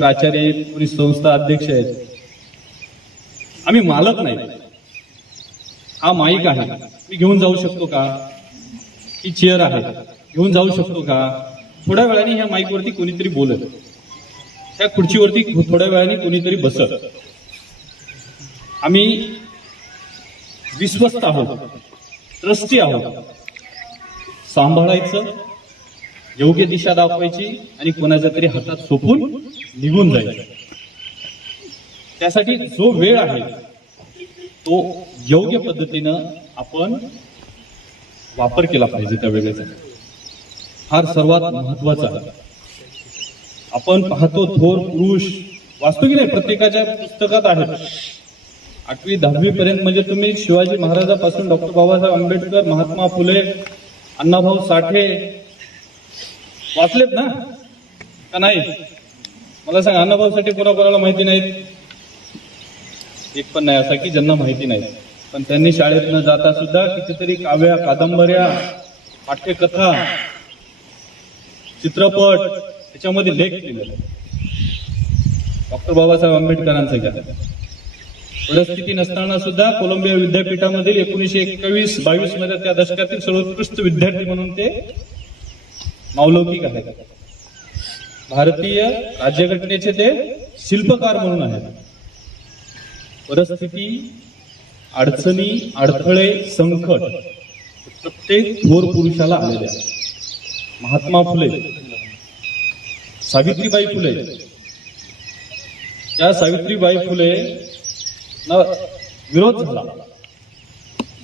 प्राचार्य आहेत कोणी संस्था अध्यक्ष आहेत. आम्ही मालक नाही. हा माईक आहे. मी घेऊन जाऊ शकतो का? ही चेअर आहे. घेऊन जाऊ शकतो का? थोड्या वेळाने ह्या माईकवरती कोणीतरी बोलत. त्या खुर्चीवरती थोड्या वेळाने कोणीतरी बसत. आम्ही विश्वस्त आहोत. ट्रस्टी आहोत. सांभाळायचं योग्य दिशा दाखवायची आणि कोणाच्या तरी हातात सोपून निघून जायचं. त्यासाठी जो वेळ आहे तो योग्य पद्धतीनं आपण वापर केला पाहिजे त्या वेळेचा. फार सर्वात महत्त्वाचा आपण पाहतो थोर पुरुष वाचतो की नाही? प्रत्येकाच्या पुस्तकात आहेत. आठवी दहावी पर्यंत म्हणजे तुम्ही शिवाजी महाराजापासून डॉक्टर बाबासाहेब आंबेडकर महात्मा फुले अण्णाभाऊ साठे वाचलेत ना? का नाही? मला सांग अण्णाभाऊ कोणा कोणाकोणाला माहिती नाहीत? एक पण नाही असा की ज्यांना माहिती नाही पण त्यांनी शाळेत न जाता सुद्धा कितीतरी काव्या कादंबऱ्या पाठ्यकथा चित्रपट त्याच्यामध्ये लेख लिहिलेले डॉक्टर बाबासाहेब आंबेडकरांचं घ्या परिस्थिती नसताना सुद्धा कोलंबिया विद्यापीठामधील एकोणीशे एकवीस बावीसमध्ये त्या दशकातील सर्वोत्कृष्ट विद्यार्थी म्हणून ते नावलौकिक आहेत. भारतीय राज्यघटनेचे ते शिल्पकार म्हणून आहेत. परिस्थिती अडचणी अडथळे संकट प्रत्येक थोर पुरुषाला आलेले आहे महात्मा फुले सावित्रीबाई फुले. त्या सावित्रीबाई फुले ना विरोध झाला.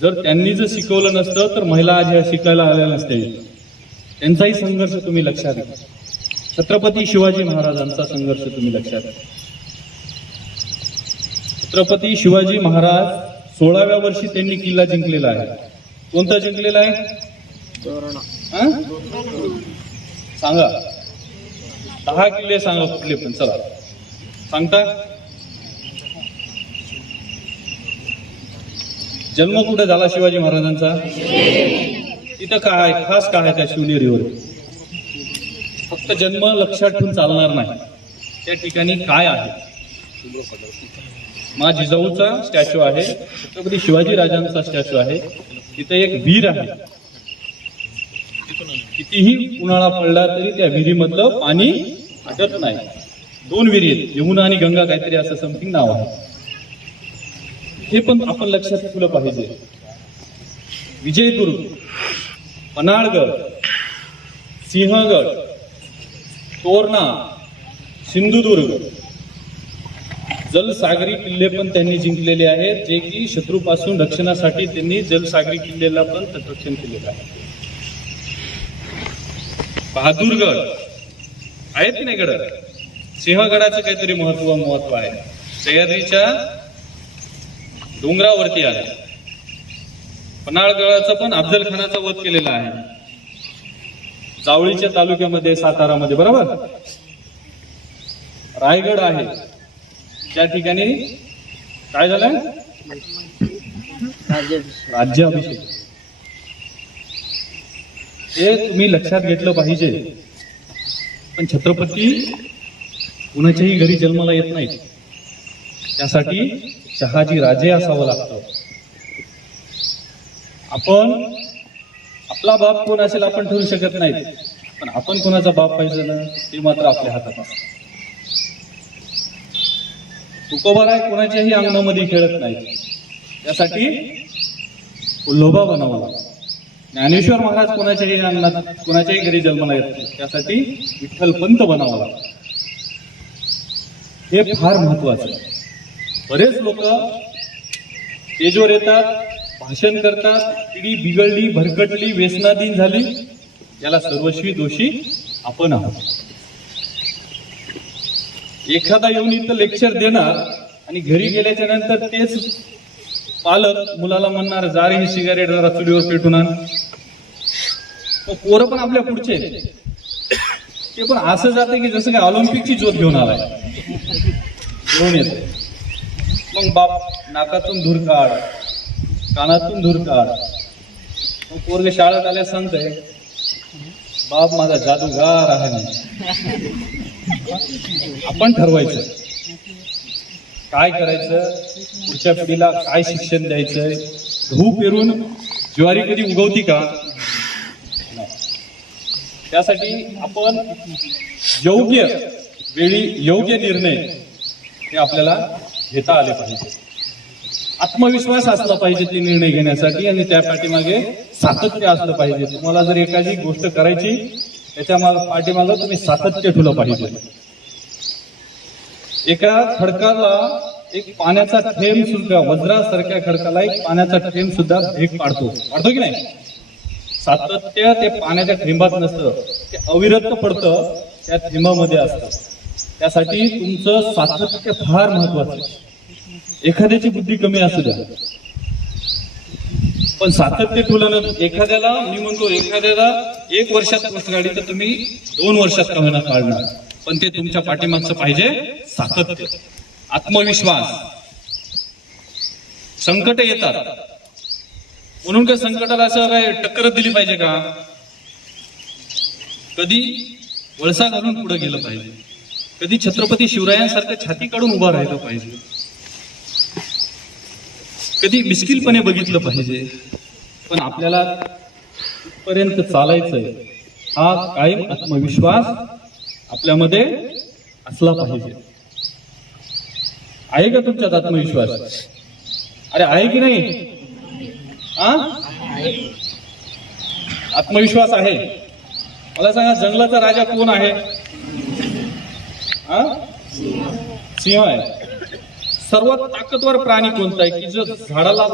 जर त्यांनी जर शिकवलं नसतं तर महिला आज ह्या शिकायला आल्या नसत्या त्यांचाही संघर्ष तुम्ही लक्षात घ्या. छत्रपती शिवाजी महाराजांचा संघर्ष तुम्ही लक्षात घ्या. छत्रपती शिवाजी महाराज सोळाव्या वर्षी त्यांनी किल्ला जिंकलेला आहे. कोणता जिंकलेला आहे? सांगा. दहा किल्ले सांगा कुठले पण चला. सांगता? जन्म कुठे झाला शिवाजी महाराजांचा? तिथं काय खास काय त्या शिवनेरीवर? फक्त जन्म लक्षात ठेवून चालणार नाही. त्या ठिकाणी काय आहे? मा जिजाऊचा स्टॅच्यू आहे छत्रपती शिवाजी राजांचा स्टॅच्यू आहे. तिथे एक वीर आहे. कितीही उन्हाळा पडला तरी त्या विहिरीमधलं पाणी हटत नाही. दोन विहिरी आहेत यमुना आणि गंगा काहीतरी असं समथिंग नाव आहे. हे पण आपण लक्षात ठेवलं पाहिजे. विजयदुर्ग पन्हाळगड सिंहगड तोरणा सिंधुदुर्ग. जलसागरी किल्ले पण त्यांनी जिंकलेले आहेत जे की शत्रूपासून रक्षणासाठी त्यांनी जलसागरी किल्ल्याला पण तटरक्षण केलेलं आहे. बहादूरगड आहेत की नाही गड सिंहगडाचं काहीतरी महत्त्व महत्त्व आहे. सह्याद्रीच्या डोंगरावरती आहे. पन्हाळगडाचा पण अफजल खानाचा वध केलेला आहे. जावळीच्या तालुक्यामध्ये सातारामध्ये बरोबर? रायगड आहे. त्या ठिकाणी काय झालंय? राज्याभिषेक. हे तुम्ही लक्षात घेतलं पाहिजे. पण छत्रपती कुणाच्याही घरी जन्माला येत नाही त्यासाठी शहाजी राजे असावं लागतं. आपण आपला बाप कोण असेल आपण ठरू शकत नाही. पण आपण कोणाचा बाप पाहिजे ना ते मात्र आपल्या हातात तुकोबाराय कोणाच्याही अंगणामध्ये खेळत नाही. त्यासाठी लोभा बनावा लागतो. ज्ञानेश्वर महाराज कोणाच्याही अंगणात कोणाच्याही घरी जन्माला येत नाही. त्यासाठी विठ्ठल पंत बनावा लागतो. हे फार महत्वाचं आहे. बरेच लोक स्टेजवर येतात भाषण करतात पिढी बिघडली भरकटली व्यसनाधीन झाली याला सर्वस्वी दोषी आपण आहोत. एखादा येऊन इथं लेक्चर देणार आणि घरी गेल्याच्यानंतर तेच पालक मुलाला म्हणणार जा रे ही सिगारेट जरा चुलीवर पेटून आण. मग पोरं पण आपल्या पुढचे ते पण असं जाते की जसं काय ऑलिम्पिकची ज्योत घेऊन आलाय. घेऊन येते मग बाप नाकातून धूर काढ. कानातून दूर काढ. मग पोरगे शाळेत आल्या सांगतय बाप माझा जादूगार आहे म्हणे. आपण ठरवायचं. काय करायचं? पुढच्या पिढीला काय शिक्षण द्यायचंय? धू पेरून ज्वारी कधी उगवती का? त्यासाठी आपण योग्य वेळी योग्य निर्णय हे आपल्याला घेता आले पाहिजे. आत्मविश्वास असला पाहिजे ते निर्णय घेण्यासाठी आणि त्या पाठीमागे सातत्य असलं पाहिजे. तुम्हाला जर एखादी गोष्ट करायची त्याच्या माग पाठीमागं तुम्ही सातत्य ठेवलं पाहिजे. एका खडकाला एक पाण्याचा थेंब सुद्धा वज्रासारख्या खडकाला एक पाण्याचा थेंब सुद्धा भेग पाडतो. पाडतो की नाही? सातत्य ते पाण्याच्या थेंबात नसतं. ते अविरत पडतं त्या थेंबामध्ये असतं. त्यासाठी तुमचं सातत्य फार महत्वाचं आहे. एखाद्याची बुद्धी कमी असू द्या. पण सातत्य ठेवल्यानं एखाद्याला मी म्हणतो एखाद्याला एक वर्षात गोष्ट काढली तर तुम्ही दोन वर्षात कमाना काढणार. पण ते तुमच्या पाठीमागचं पाहिजे सातत्य. आत्मविश्वास. संकट येतात. म्हणून काय संकटाला असं काय टक्कर दिली पाहिजे का? कधी वळसा घालून पुढे गेलं पाहिजे. कधी छत्रपती शिवरायांसारखं छाती काढून उभा राहिलं पाहिजे. कधी मिस्किलपणे बघितलं पाहिजे. पण आपल्याला पर्यंत चालायचंय. हा कायम आत्मविश्वास आपल्यामध्ये असला पाहिजे. आहे का तुमच्यात आत्मविश्वास? अरे आहे की नाही? हा आत्मविश्वास आहे. मला सांगा जंगलाचा राजा कोण आहे? हा सिंह आहे. सर्वात ताकदवर प्राणी कोणता आहे? की जो झाडाला